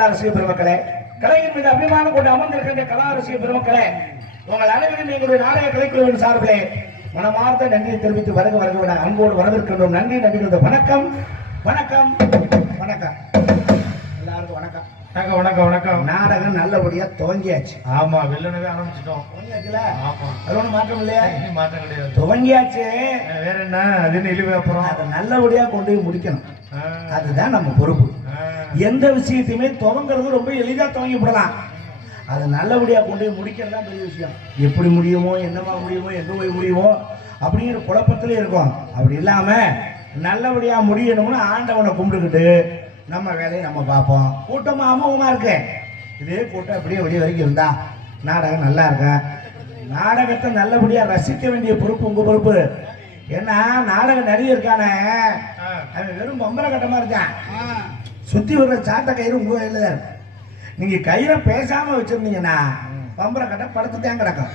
கலா ரசிக பெருமக்களே கலையின் மீது அபிமானம் கொண்டு அமர்ந்திருக்கின்ற கலா ரசிக பெருமக்களே உங்கள் அனைவரும் எங்களுடைய நாடக கலைக்குழுவின் சார்பிலே மனமார்ந்த நன்றியை தெரிவித்து வருக வருக என அன்போடு வரவேற்கின்றோம். நன்றி நன்றி வணக்கம். வணக்கம். வணக்கம். எல்லாருக்கும் வணக்கம். வணக்கம் வணக்கம் வணக்கம். நாடகம் நல்லபடியா துவங்கியாச்சு. ஆமா வெள்ளனவே ஆரம்பிச்சிட்டோம். துவங்கியாச்சுல? ஆமா. அது ஒண்ணும் மாற்றம் இல்லையா? இனி மாற்றம் கிடையாது. துவங்கியாச்சு. வேற என்ன? அது என்ன இழிவு அப்புறம். அதை நல்லபடியா கொண்டு போய் முடிக்கணும். அதுதான் நம்ம பொறுப்பு. எந்த விஷயத்தையுமே துவங்கிறது ரொம்ப எளிதா துவங்கி விடலாம் அது நல்லபடியா கொண்டு போய் முடிக்கிறது தான் பெரிய விஷயம். எப்படி முடியுமோ என்னமா முடியுமோ எங்க போய் முடியுமோ அப்படிங்கிற குழப்பத்திலே இருக்கும். அப்படி இல்லாம நல்லபடியா முடியணும்னு ஆண்டவனை கும்பிட்டுக்கிட்டு நம்ம வேலையை நம்ம பார்ப்போம். கூட்டமா அமோகமா இருக்கு. இதே கூட்டம் அப்படியே வெளியே வரைக்கும் இருந்தா நாடகம் நல்லா இருக்கும் நாடகத்தை நல்லபடியா ரசிக்க வேண்டிய பொறுப்பு உங்க பொறுப்பு. ஏன்னா நாடக நடிகர் இருக்கானே. அவன் வெறும் பம்பர கட்டமா இருக்கான். சுத்தி வர்ற சாட்ட கயிறு உங்க கையில தான் இருக்கு. நீங்க கயிறை பேசாம வச்சிருந்தீங்கன்னா பம்பர கட்ட கிடக்கும்.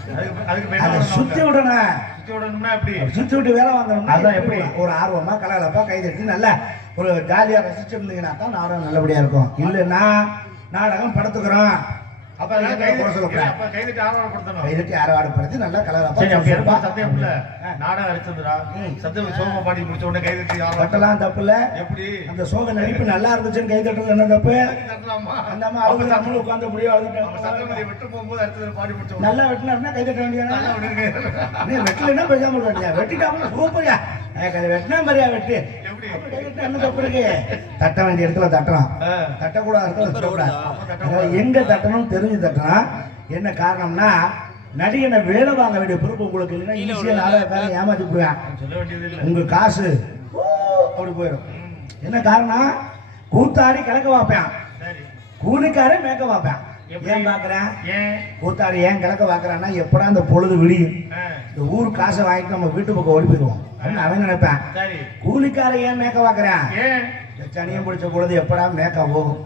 அதுக்கு இப்ப என்ன அதை சுத்தி விடணும் சுத்தி விடணும்னா எப்படி? அப்படி சுத்தி விட்டு வேலை வாங்கணும்னா அதான் எப்படி? ஒரு ஆர்வமா கலகலப்பா கை தட்டி நல்லா ஒரு ஜாலியா ரசிச்சிருந்தீங்கன்னா தான் நாடகம் நல்லபடியா இருக்கும். இல்லைன்னா நாடகம் படுத்துக்கிறோம். நல்லா இருந்துச்சுன்னு கை தட்டுறது என்ன தப்பு? அந்த அம்மா அவங்க நம்மளும் உட்காந்து முடியும் நல்லா வெட்டினா கை தட்ட. நீ வெட்டலைன்னா பேசாம வேண்டியதா? வெட்டிட்டாப்புல சூப்பரியா. வெட்டினா மாதிரியா வெட்டு? தட்ட வேண்டிய இடத்துல தட்டலாம். தட்டக்கூடாத இடத்துல தட்டக்கூடாது. எங்க தட்டணும் தெரிஞ்சு தட்டணும் என்ன காரணம்னா நடிகனை வேலை வாங்க வேண்டிய பொறுப்பு உங்களுக்கு இல்லைன்னா ஈஸியா நாடகக்காரன் ஏமாத்தி போயான் சொல்ல வேண்டியது இல்ல. உங்க காசு அப்படி போயிடும். என்ன காரணம் கூத்தாடி கிழக்க வாப்பேன். சரி. கூலிக்காரன் மேக்க வாப்பேன்? ஏன் பாக்குறேன் கூத்தாடி ஏன் கிழக்க வாக்குறான்னா எப்படா அந்த பொழுது விடியும்? இந்த ஊர் காசை வாங்கிட்டு நம்ம வீட்டு பக்கம் ஓடி போயிடுவோம். அவன் நினைப்பேன். சரி. கூலிக்காரன் ஏன் மேக்க வாக்குறேன் ஏன்? இந்த சனியம் பிடிச்ச பொழுது எப்படா மேக்கா போகும்.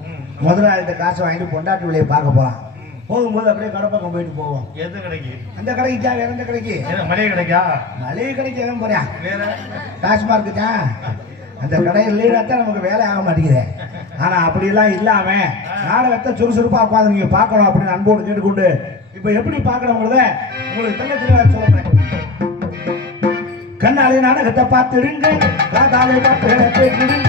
முதலாளிகிட்ட காசை வாங்கிட்டு பொண்டாட்டி விலையை பார்க்க போலாம். போகும்போது அப்படியே கடை பக்கம் போயிட்டு போவோம். எது கிடைக்கும் அந்த கடைக்கு தான் வேற எந்த கடைக்கு? மளிகை கிடைக்கா? மளிகை கடைக்கு எவன் போறேன்? வேற? டாஸ்மார்க்கு தான். அந்த கடையில் இல்லைனா தான் நமக்கு வேலை ஆக மாட்டேங்குது. ஆனா அப்படியெல்லாம் இல்லாம நாடகத்தை சுறுசுறுப்பா உட்காந்து நீங்க பார்க்கணும் அப்படின்னு அன்போடு கேட்டுக்கொண்டு இப்ப எப்படி பார்க்கணுங்கிறத உங்களுக்கு தெல்ல தெளிவா சொல்றேன் கண்ணாலே நாடகத்தை பார்த்துடுங்க காதாலே பாட்டுகளை கேட்டுடுங்க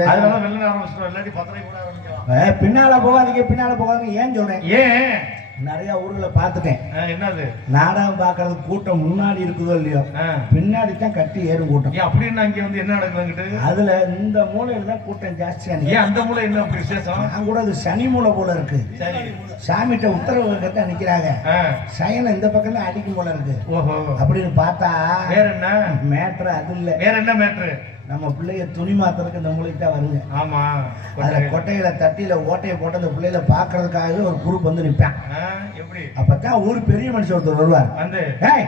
அதனால பேசுறேன் வெள்ள ஆரம்பிச்சிட்டோம் இல்லாட்டி பத்தரை கூட ஆரம்பிக்கலாம். பின்னால போகாதீங்க பின்னால போகாதீங்க. ஏன் சொல்றேன்? ஏன்? நிறைய ஊர்ல பார்த்துட்டேன். என்னது? நாடகம் பார்க்கறது கூட்டம் முன்னாடி இருக்குதோ இல்லையோ. பின்னாடி தான் கட்டி ஏறும் கூட்டம். அப்படின்னு அங்க வந்து என்ன நடக்குதுங்கிட்டு அதுல இந்த மூலையில தான் கூட்டம் ஜாஸ்தியா. ஏன் அந்த மூலை என்ன விசேஷம்? நான் கூட அது சனி மூலை போல இருக்கு. சாமிகிட்ட உத்தரவு கட்ட நிக்கிறாங்க. ஆ. சயனை இந்த பக்கம் தான் அடிக்கும் போல இருக்கு. அப்படின்னு பார்த்தா வேற என்ன? மேட்ரு அது இல்ல. வேற என்ன மேட்ரு? நம்ம பிள்ளைய துணி மாத்துறதுக்கு இந்த மூலைக்கு தான் வருங்க. ஆமா அதுல கொட்டையில தட்டியில ஓட்டையை போட்டு அந்த பிள்ளையில பாக்குறதுக்காகவே ஒரு குரூப் வந்து நிப்பான் எப்படி? அப்பதான் ஊர் பெரிய மனுஷன் ஒருத்தர் வருவார். வந்து? ஏய்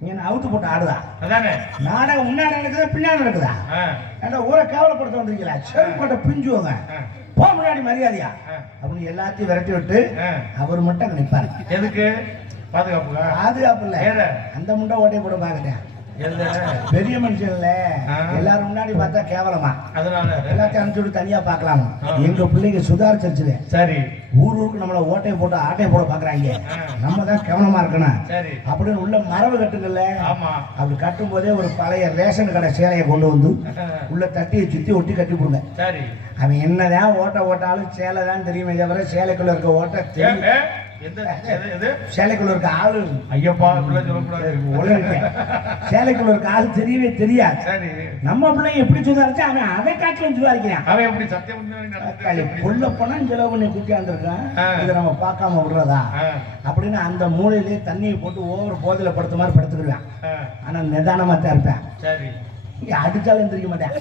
நீ அவுத்து போட்டு ஆடுதா அதானே? நாடகம் முன்னாடி நடக்குதா பின்னாடி நடக்குதா? ஆ, ஏன்டா ஊரை கேவலப்படுத்த வந்திருக்கீங்களா? செருப்பு போட்ட பிஞ்சுவோங்க. போ முன்னாடி மரியாதையா. அப்படின்னு எல்லாத்தையும் விரட்டி விட்டு. அவர் மட்டும் அங்க நிப்பாரு. எதுக்கு? பாதுகாப்புக்கா? பாதுகாப்பு இல்ல. அந்த முண்டை ஓட்டையை போட பாக்கிட்டேன் எது பெரிய மனுஷன் இல்ல. எல்லாரும் முன்னாடி பார்த்தா கேவலமா. அதனால. எல்லாத்தையும் அனுப்பிச்சு தனியா பார்க்கலாமா. ஆ. எங்க பிள்ளைங்க சுதாரிச்சிருச்சுல சரி. ஊர் ஊருக்கு நம்மள ஓட்டையை போட்டு ஆட்டையை போட பாக்குறாங்க. நம்ம தான் கவனமா இருக்கணும். அப்படின்னு உள்ள மரபு கட்டுங்கள்ல. ஆமா. அப்படி கட்டும் போதே ஒரு பழைய ரேஷன் கடை சேலையை கொண்டு வந்து உள்ள தட்டியை சுத்தி ஒட்டி கட்டி போடுங்க அவன் என்னதான் ஓட்ட ஓட்டாலும் சேலை தான் தெரியுமே தவிர சேலைக்குள்ள இருக்க ஓட்ட தெரியும். சேலைக்குள்ள இருக்க ஆளு. ஐயப்பா சொல்லக்கூடாது. சேலைக்குள்ள இருக்க ஆளு தெரியவே தெரியாது. சரி. நம்ம பிள்ளைங்க எப்படி சுதாரிச்சா அவன் அதை காட்டிலும் சுதாரிக்கிறான். அவன் எப்படி சத்தியம் புள்ள பணம் செலவு பண்ணி கூட்டியாந்துருக்கான். இதை நம்ம பார்க்காம விடுறதா? அப்படின்னு அந்த மூலையிலேயே தண்ணியை போட்டு ஓவர் போதையில படுத்த மாதிரி படுத்துக்கிடுவேன். ஆ, ஆனா நிதானமா தான் இருப்பேன். அடிச்சாலும் எந்திரிக்க மாட்டேன்.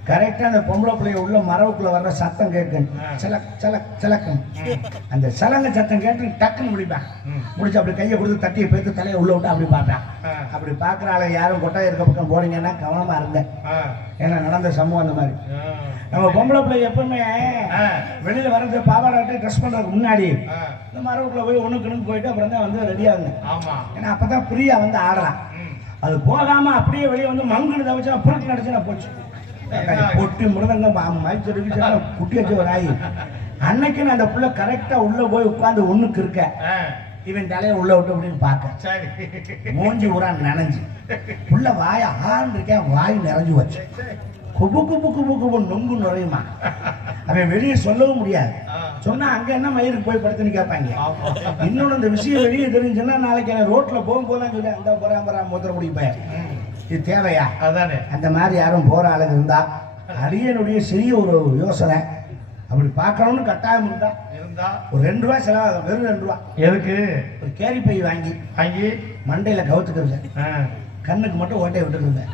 ஆ, கரெக்டா அந்த பொம்பளை பிள்ளைய உள்ள மரவுக்குள்ள வர்ற சத்தம் கேட்கும். சிலக் சிலக் சிலக்கும். அந்த சலங்க சத்தம் கேட்டு டக்குன்னு முடிப்பேன். முடிச்சு அப்படி கையை கொடுத்து தட்டியை பேத்து தலையை உள்ள விட்டு அப்படி பார்ப்பேன். அப்படி பார்க்குற ஆளை யாரும் கொட்டாய் இருக்க பக்கம் போனீங்கன்னா கவனமா இருந்தேன் ஏன்னா நடந்த சம்பவம் அந்த மாதிரி. நம்ம பொம்பளை பிள்ளை எப்பவுமே வெளியில வர்றது பாவாடை ட்ரெஸ் பண்றதுக்கு முன்னாடி இந்த மரவுக்குள்ள போய் ஒண்ணுக்கு போயிட்டு அப்புறம் தான் வந்து ரெடி ஆகுங்க. ஆமா. ஏன்னா அப்பதான் ஃப்ரீயா வந்து ஆடலாம். அது போகாம அப்படியே வெளியே வந்து மங்குன்னு தவிச்சா புரட்டு நடிச்சுனா போச்சு. பொட்டி மிருதங்கம் மைச்சருக்கு குட்டி வச்சு ஒரு ஆயி. அன்னைக்குன்னு அந்த புள்ள கரெக்டா உள்ள போய் உட்கார்ந்து ஒண்ணுக்கு இருக்க. இவன் தலையை உள்ள விட்டு அப்படின்னு பார்க்க. சரி. மூஞ்சி ஊரா நனைஞ்சு. புள்ள வாய ஆண் இருக்கேன் வாய் நிறைஞ்சு வச்சு குபு குபு குபு குபு நொங்கு நுழையுமா? அவன் வெளியே சொல்லவும் முடியாது. சொன்னா அங்க என்ன மயிருக்கு போய் படுத்துன்னு கேட்பாங்க. இன்னொன்னு இந்த விஷயம் வெளியே தெரிஞ்சுன்னா நாளைக்கு என்ன ரோட்ல போகும்போது தான் சொல்லி அந்த பராமரா மூத்திர முடிப்பேன் ம். இது தேவையா? அதானே. அந்த மாதிரி யாரும் போற ஆளுங்க இருந்தா அடியனுடைய சிறிய ஒரு யோசனை. அப்படி பார்க்கணும்னு கட்டாயம் இருந்தா இருந்தா ஒரு ரெண்டு ரூபாய் செலவு வெறும் ரெண்டு ரூபா. எதுக்கு? ஒரு கேரி பை வாங்கி வாங்கி? மண்டையில கவுத்துக்கிறது கண்ணுக்கு மட்டும் ஓட்டை விட்டுருந்தேன்.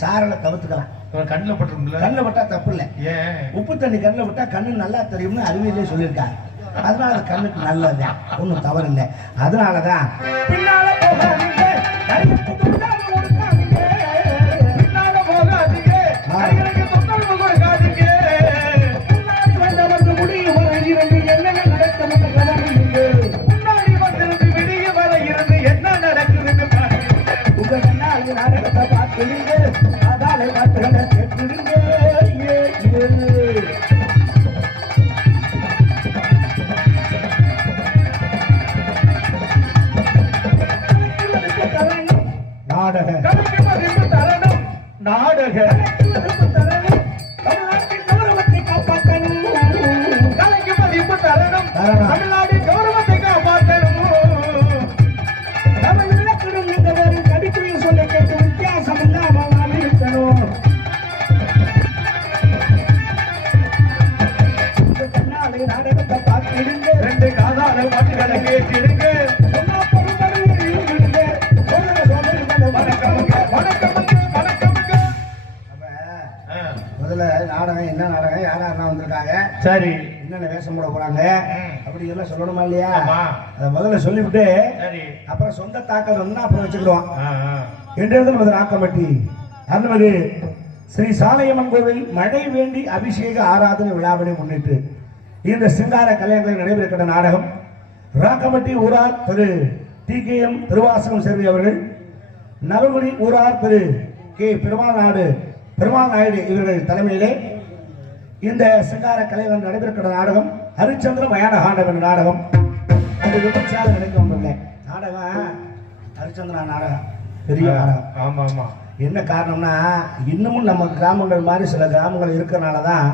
சாரல கவுத்துக்கலாம். இவன் கண்ணுல பட்டுரும்ல? கண்ணில் விட்டா தப்பு இல்லை. ஏன்? உப்பு தண்ணி கண்ணில் விட்டா கண்ணு நல்லா தெரியும்னு அறிவியலே சொல்லியிருக்காங்க அதனால அது கண்ணுக்கு நல்லதுதான் ஒன்றும் தவறு இல்லை அதனாலதான் பின்னால நாடக என்ன நாடகம் யார் யாரெல்லாம் வந்திருக்காங்க சரி என்னென்ன வேஷம் போட போறாங்க. அப்படி எல்லாம் சொல்லணுமா இல்லையா. அதை முதல்ல சொல்லிவிட்டு அப்புறம் சொந்த தாக்கல் வந்து அப்புறம் வச்சுக்கிடுவோம் ஆ, ஆ. என்றது நமது நாக்கம்பட்டி அருள்மிகு ஸ்ரீ சாலையம்மன் கோவில் மழை வேண்டி அபிஷேக ஆராதனை விழாவினை முன்னிட்டு இந்த சிங்கார கல்யாணங்களில் நடைபெறுகின்ற நாடகம் ராக்கம்பட்டி ஊரார் Thiru T K M Thiruvasagam Servai அவர்கள் நவகுடி ஊரார் திரு கே பெருமாள் நாடு பெருமாள் நாயுடு இவர்கள் தலைமையிலே இந்த சிங்கார கலைகள் நடைபெறுகிற நாடகம் ஹரிச்சந்திர மயான என்ற நாடகம் அது விமர்சையாக வந்துள்ள நாடகம் ஹரிச்சந்திரா நாடகம். பெரிய நாடகம். ஆமா ஆமா என்ன காரணம்னா இன்னமும் நம்ம கிராமங்கள் மாதிரி சில கிராமங்கள் இருக்கிறனால தான்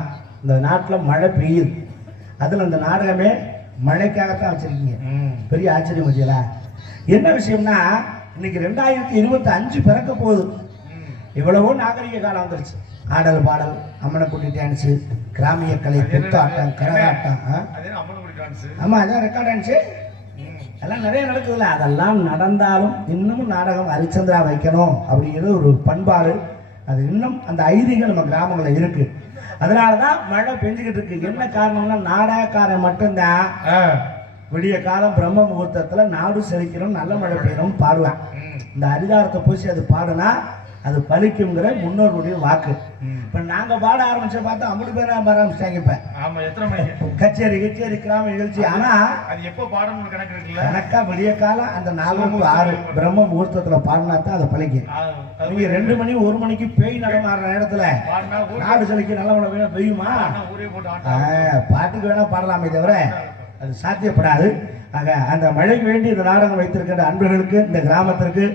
இந்த நாட்டில் மழை பெய்யுது. அதில் இந்த நாடகமே மழைக்காகத்தான் வச்சிருக்கீங்க. பெரிய ஆச்சரியம் வச்சுங்களா என்ன விஷயம்னா இன்னைக்கு ரெண்டாயிரத்தி இருபத்தி அஞ்சு பிறக்க போகுது. ம். எவ்வளவோ நாகரிக காலம் வந்துருச்சு. ஆடல் பாடல் அம்மனக்குட்டி டான்ஸு கிராமிய கலை குத்தாட்டம் கரகாட்டம் ஆ? அது என்ன அம்மன் டான்ஸ் ஆமா அதான் ரெக்கார்ட் டான்ஸு எல்லாம் நிறைய நடக்குதுல்ல. அதெல்லாம் நடந்தாலும் இன்னமும் நாடகம் ஹரிச்சந்திரா வைக்கணும் அப்படிங்கிறது ஒரு பண்பாடு. அது இன்னும் அந்த ஐதீகம் நம்ம கிராமங்களில் இருக்கு. அதனால தான் மழை பெஞ்சுக்கிட்டு இருக்கு. என்ன காரணம்னா நாடகக்காரன் மட்டும்தான் விடிய காலம் பிரம்ம முகூர்த்தத்துல நாடு செழிக்கணும் நல்ல மழை பெய்யணும் பாடுவேன். இந்த அதிகாரத்தை பூசி அது பாடுனா அது பலிக்குங்கிற முன்னோர்களுடைய வாக்கு. இப்ப நாங்க பாட ஆரம்பிச்ச பார்த்தா ஐம்பது பேரா ஆரம்பிச்சிட்டாங்க இப்ப. ஆமா எத்தனை மணிக்கு? கச்சேரி கச்சேரி கிராம நிகழ்ச்சி. ஆனா அது எப்போ பாடணும்னு கணக்கு இருக்குல்ல? கணக்கா விடிய காலம் அந்த நாலு ஆறு பிரம்ம முகூர்த்தத்துல பாடினா தான் அதை அது நீங்க ரெண்டு மணி ஒரு மணிக்கு பேய் நடமாடுற ஊரே- நாடு செழிக்க நல்ல மழை வேணும் பெய்யுமா பாட்டுக்கு வேணா பாடலாமே தவிர அது சாத்தியப்படாது. ஆக அந்த மழைக்கு வேண்டி இந்த நாடகம் வைத்திருக்கின்ற அன்பர்களுக்கு இந்த கிராமத்திற்கு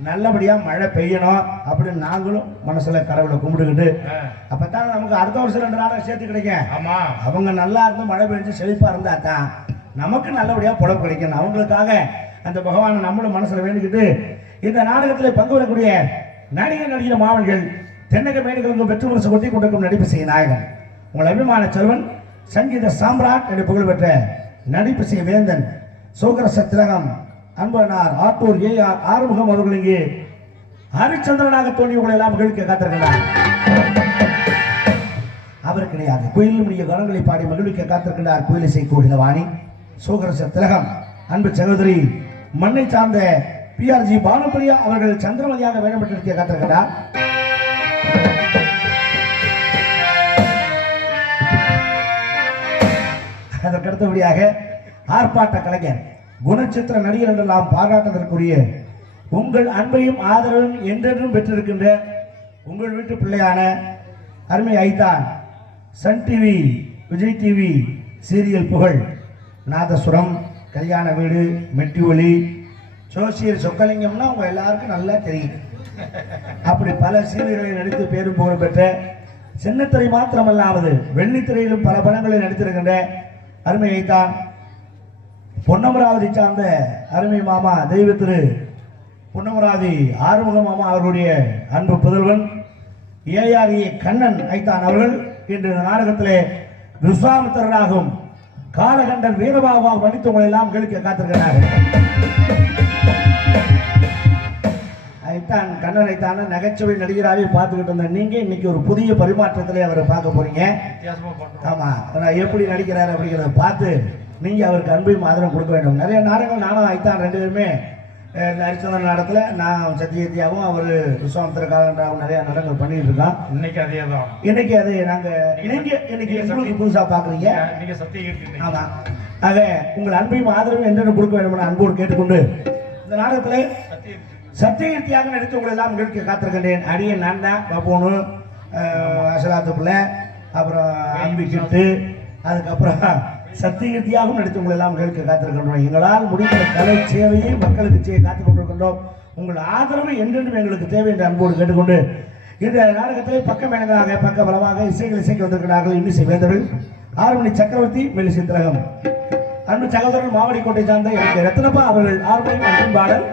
நல்லபடியா மழை பெய்யணும் அப்படின்னு நாங்களும் மனசுல கடவுளை கும்பிட்டுக்கிட்டு ஆ. அப்பதான் நமக்கு அடுத்த வருஷம் ரெண்டு நாடகம் சேர்த்து கிடைக்கும். ஆமா. அவங்க நல்லா இருந்து மழை பெஞ்சு செழிப்பா இருந்தா தான் நமக்கு நல்லபடியா பொழப்பு கிடைக்கணும் அவங்களுக்காக அந்த பகவானை நம்மளும் மனசுல வேண்டிக்கிட்டு இந்த நாடகத்தில் பங்கு வரக்கூடிய நடிகர் நடிகர் மாவன்கள் தென்னக மேடைகளுக்கும் வெற்றி முரசு கொட்டி கொண்டிருக்கும் நடிப்பு செய்ய நாயகன் உங்கள் அபிமான செல்வன் சங்கீத சாம்ராட் என்று புகழ்பெற்ற நடிப்பு செய்ய வேந்தன் சோகர சத்திரகம் அன்பனார் ஆட்டூர் ஏ ஆர் ஆறுமுகம் அவர்கள் இங்கே. ஹரிச்சந்திரனாக தோன்றி எல்லாம் மகிழ்க்க காத்திருக்கிறார். அவர் கிடையாது. குயில் முடிய பாடி மகிழ்விக்க காத்திருக்கிறார். குயிலிசை கூடின வாணி சோகரச திலகம் அன்பு சகோதரி மண்ணை சார்ந்த பிஆர்ஜி பானுப்பிரியா அவர்கள் சந்திரமதியாக வேடம்பட்டிருக்க காத்திருக்கிறார். அதற்கடுத்தபடியாக ஆர்ப்பாட்ட கலைஞர் குணச்சித்திர நடிகர் என்றெல்லாம் பாராட்டுவதற்குரிய உங்கள் அன்பையும் ஆதரவும் என்றென்றும் பெற்றிருக்கின்ற உங்கள் வீட்டு பிள்ளையான அருமை ஐத்தான் Sun TV Vijay TV serial புகழ் நாதசுரம் கல்யாண வீடு மெட்டி ஒளி ஜோசியர் சொக்கலிங்கம்னா உங்க எல்லாருக்கும் நல்லா தெரியும். அப்படி பல சீரியல்களில் நடித்து பேரும் புகழ் பெற்ற சின்னத்திரை மாத்திரமல்லாமல் வெள்ளித்திரையிலும் பல படங்களில் நடித்திருக்கின்ற அருமையைத்தான் பொன்னமராவதி சார்ந்த அருமை மாமா தெய்வ திரு பொன்னமராவதி ஆறுமுக மாமா அவர்களுடைய அன்பு புதல்வன் ஏஆர்ஏ கண்ணன் ஐத்தான் அவர்கள் இன்று இந்த நாடகத்திலே விஸ்வாமித்திரராகும் காலகண்டன் வீரபாபாக நடித்து உங்களை எல்லாம் கேட்க காத்திருக்கிறார்கள் ஐத்தான் கண்ணன் ஐத்தான நகைச்சுவை நடிகராகவே பார்த்துக்கிட்டு இருந்த நீங்க இன்னைக்கு ஒரு புதிய பரிமாற்றத்திலே அவரை பார்க்க போறீங்க. ஆமா எப்படி நடிக்கிறாரு அப்படிங்கிறத பார்த்து நீங்க அவருக்கு அன்பையும் ஆதரவு கொடுக்க வேண்டும். நிறைய நாடகங்கள் நானும் ஐத்தான் ரெண்டு பேருமே ஹரிச்சந்திரன் நாடகத்துல. நான் சத்யஜியாவும் அவர் விஸ்வாமித்திர காலண்டாவும் நிறைய நாடகங்கள் பண்ணிட்டு இருக்கோம் இன்னைக்கு அதே தான். இன்னைக்கு அது நாங்க இன்னைக்கு இன்னைக்கு உங்களுக்கு புதுசா பாக்குறீங்க. நீங்க சத்தியம் ஆமா. ஆக உங்கள் அன்பையும் ஆதரவும் என்னென்ன கொடுக்க வேண்டும் அன்போடு கேட்டுக்கொண்டு இந்த நாடகத்துல சத்தியம் சத்தியகீர்த்தியாக நடித்து உங்களை எல்லாம் நிகழ்ச்சி காத்திருக்கின்றேன். அடியன் நான் தான் பப்போனு அசலாத்து பிள்ளை அப்புறம் அம்பி கிட்டு அதுக்கப்புறம் சத்தியகீர்த்தியாகவும் நடித்து உங்களை எல்லாம் கேட்க காத்திருக்கின்றோம். எங்களால் முடிந்த கலை சேவையை மக்களுக்கு செய்ய காத்துக் கொண்டிருக்கின்றோம். உங்கள் ஆதரவு என்றென்றும் எங்களுக்கு தேவை என்று அன்போடு கேட்டுக்கொண்டு இந்த நாடகத்திலே பக்க மேளங்களாக பக்க பலமாக இசைகள் இசைக்கு வந்திருக்கிறார்கள். இன்னிசை வேந்தர்கள் ஆறுமணி சக்கரவர்த்தி மெல்லிசை திலகம். அன்பு சகோதரன் மாவடி கோட்டை சார்ந்த எனக்கு ரத்னப்பா அவர்கள் ஆறுமணி மற்றும் பாடல்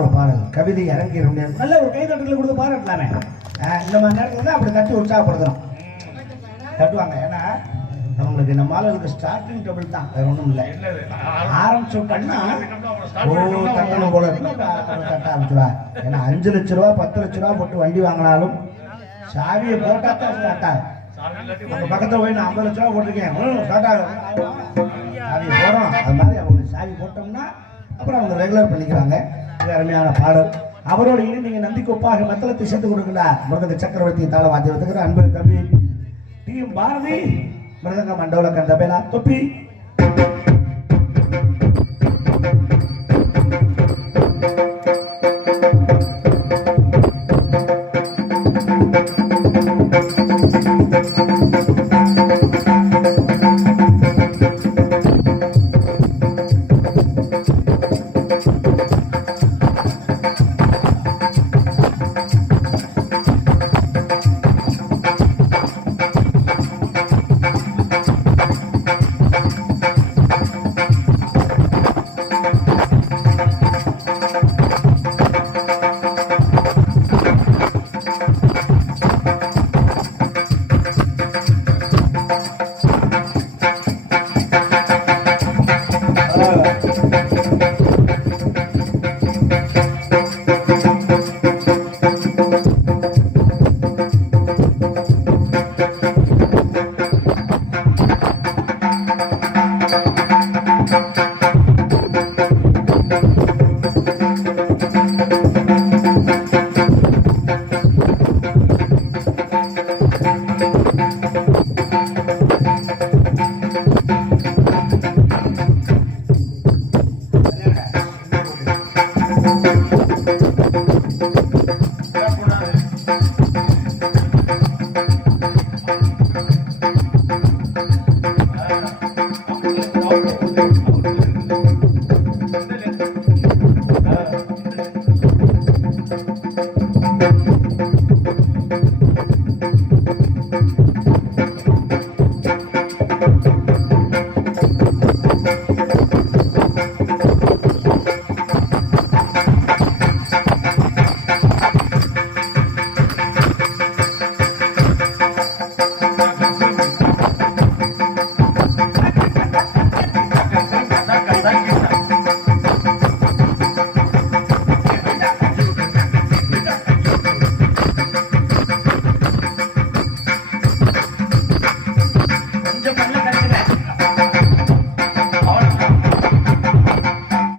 ஒரு பாடல் கவிதை இறங்கி முடியாது நல்ல ஒரு கைதட்டல கொடுத்து பாராட்டலாமே இந்த மாதிரி நேரத்துல தான் அப்படி தட்டி உற்சாகப்படுத்தணும். தட்டுவாங்க. ஏன்னா அவங்களுக்கு நம்ம ஆளுக்கு ஸ்டார்டிங் டபுள் தான். வேற ஒன்றும் இல்லை. என்னது ஒரு ஓ தட்டணும் போல தட்ட ஆரம்பிச்சுடா ஏன்னா அஞ்சு லட்ச ரூபா பத்து லட்ச ரூபா போட்டு வண்டி வாங்கினாலும் சாவியை போட்டா தான் ஸ்டார்ட் ஆகும் சாமி பக்கத்தில் போய் நான் ஐம்பது லட்ச ரூபா போட்டிருக்கேன். ஸ்டார்ட் ஆகும் சாவி போடுறோம் அது மாதிரி அவங்க சாவி போட்டோம்னா அப்புறம் அவங்க ரெகுலர் பண்ணிக்கிறாங்க. அருமையான பாடல். அவரோடு இனி நீங்க நந்தி மத்தளத்தை சேர்த்து கொடுக்கிறார் மிருதங்க சக்கரவர்த்தி தாள வாத்தியம் வந்துக்கிற அன்பு தம்பி. டி. எம் பாரதி மிருதங்க மண்டோல கண்டபேலா தொப்பி.